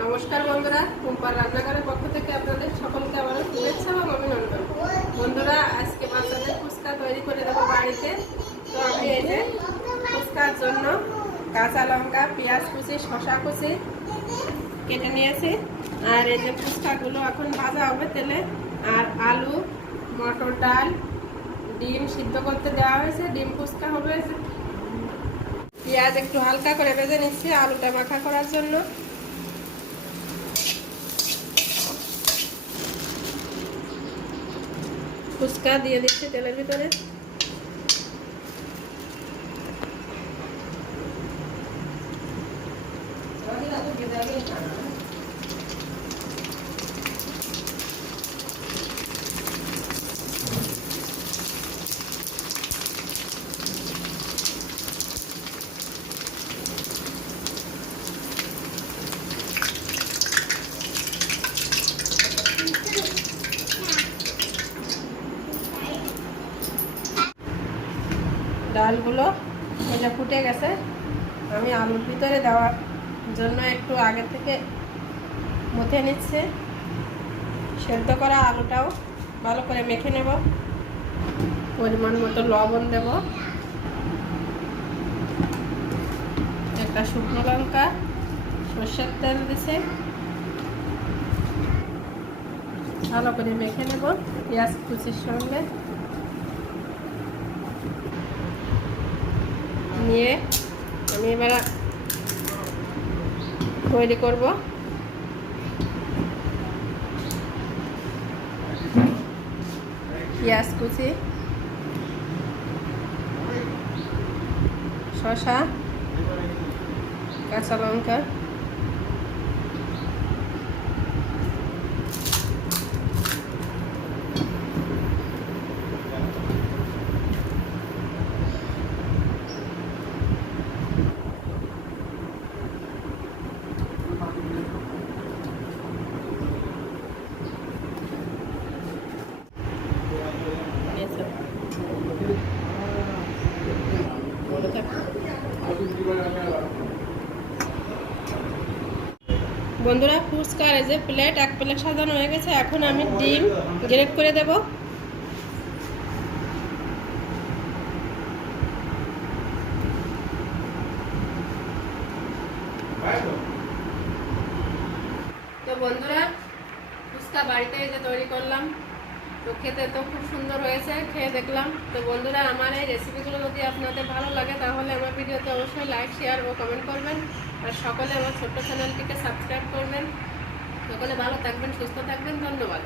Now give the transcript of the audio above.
নমস্কার বন্ধুরা, কুম্পার রান্নাঘরের পক্ষ থেকে আপনাদের সকলকে আবার শুভেচ্ছা এবং অভিনন্দন। বন্ধুরা, আজকে বাচ্চাদের ফুচকা তৈরি করে দেবো বাড়িতে। তো আমি এই যে ফুচকার জন্য কাঁচা লঙ্কা, পেঁয়াজ কুচি শশা কুচি কেটে নিয়েছি। আর এই যে ফুচকাগুলো এখন ভাজা হবে তেলে। আর আলু, মটর ডাল, ডিম সিদ্ধ করতে দেওয়া হয়েছে। ডিম ফুচকা হবে। পেঁয়াজ একটু হালকা করে ভেজে নিচ্ছি, আলুটা মাখা করার জন্য। ফুচকা দিয়ে দিচ্ছি তেলের ভিতরে। ডালগুলো এটা ফুটে গেছে। আমি আলুর ভিতরে দেওয়ার জন্য একটু আগে থেকে মুথে নিচ্ছে। সেদ্ধ করা আলুটাও ভালো করে মেখে নেব। পরিমাণ মতো লবণ দেব। একটা শুকনো লঙ্কা, সর্ষের তেল দিছে। ভালো করে মেখে নেব। পেঁয়াজ কুচির সঙ্গে। নিয়ে আমি এবার তৈরি করব। পেঁয়াজ কুচি শশা কাঁচা লঙ্কা বন্ধুরা ফুচকার এই যে প্লেট, এক প্লেট সাজানো হয়ে গেছে। এখন আমি ডিম গ্রেট করে দেব। তো বন্ধুরা ফুচকা বাড়িতে এই যে তৈরি করলাম। তো খেতে তো খুব সুন্দর হয়েছে, খেয়ে দেখলাম। তো বন্ধুরা, আমার এই রেসিপিগুলো যদি আপনাদের ভালো লাগে, তাহলে আমার ভিডিওতে অবশ্যই লাইক শেয়ার ও কমেন্ট করবেন। আর সকলে আমার ছোট্ট চ্যানেলটিকে সাবস্ক্রাইব করবেন। সকলে ভালো থাকবেন, সুস্থ থাকবেন ধন্যবাদ।